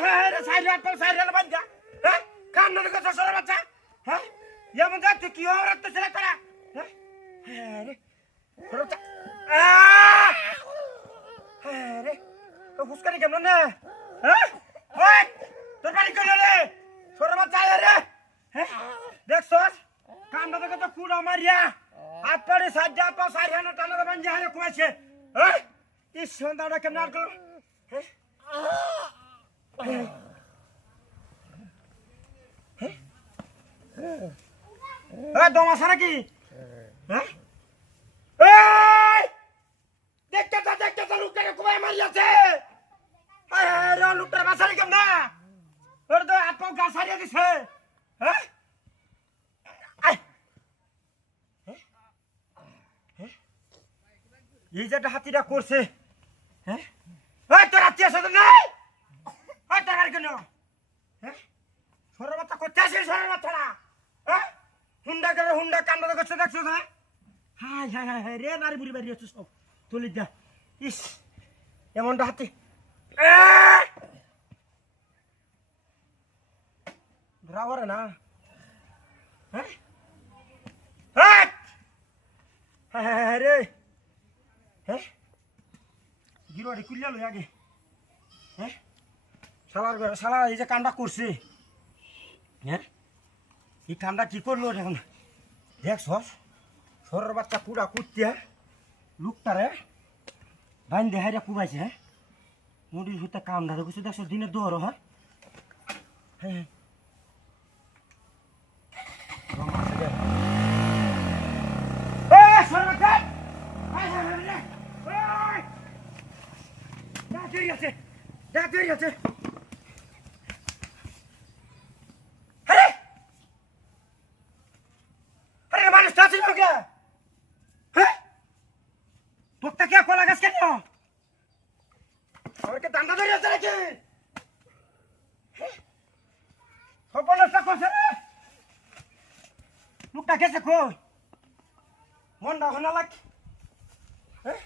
রে সাইরাল বান্দা হ্যাঁ কান্না করে সরে বাচ্চা হ্যাঁ যেমন যা তুই কি হবে তো ছেলে তোরা হ্যাঁ রে সরে বাচ্চা হ্যাঁ রে তো হুস্কানি কেমন না হ্যাঁ ওই তোর বাড়ি কই রে সরে বাচ্চা রে হ্যাঁ দেখছস কান্না করে তো কুড়া মারিয়া হাত পাড়ে সাজ্জা তো সাইরানো টানা বাঞ্জা হয়ে কুয়াছে হ্যাঁ এই সন্ধ্যাটা কেমন আর করলো হ্যাঁ দমাসা নাকি হ্যাঁ দেখতে তো লোকটাকে কুমায় মারিয়াছে লোকটার বাসারি কেমন না ওর তো হাত পাও গা সারিয়ে দিছে হ্যাঁ এই যে হাতিটা করছে হ্যাঁ তোর আত্মীয় স্বজন নাই তোর বাড়ি কেন হ্যাঁ সরের বাচ্চা করতে আসিস সরের বাচ্চারা হ্যাঁ হুন্ডা কান্না করছে দেখছো হ্যাঁ হাই হাই হাই হাই রে নারী বুড়ি বাড়ি হচ্ছে সব তুলি যা ইস এমনটা হাতি ধরা পড়ে না হ্যাঁ হ্যাঁ রে হ্যাঁ গিরোয়ারি কুলিয়া লই আগে হ্যাঁ শালা এই যে কামটা করছে হ্যাঁ এই কামটা কি করলো এখন দেখছ সরের বাচ্চা কুড়া কুটতে লোকটারে বাইন দেহাইরা কুবাইছে হ্যাঁ নদীর ভিতরে কাম ধরে কিছু দেখছো দিনের দোয়ারও হ্যাঁ হ্যাঁ আছে মানুষটা আছে হ্যাঁ তোরটা কে কলা গাছ কেন আমাকে দান্দা ধরে আছে নাকি সপনটা করছে রে লোকটা গেছে কই মনটা হনা লাগ হ্যাঁ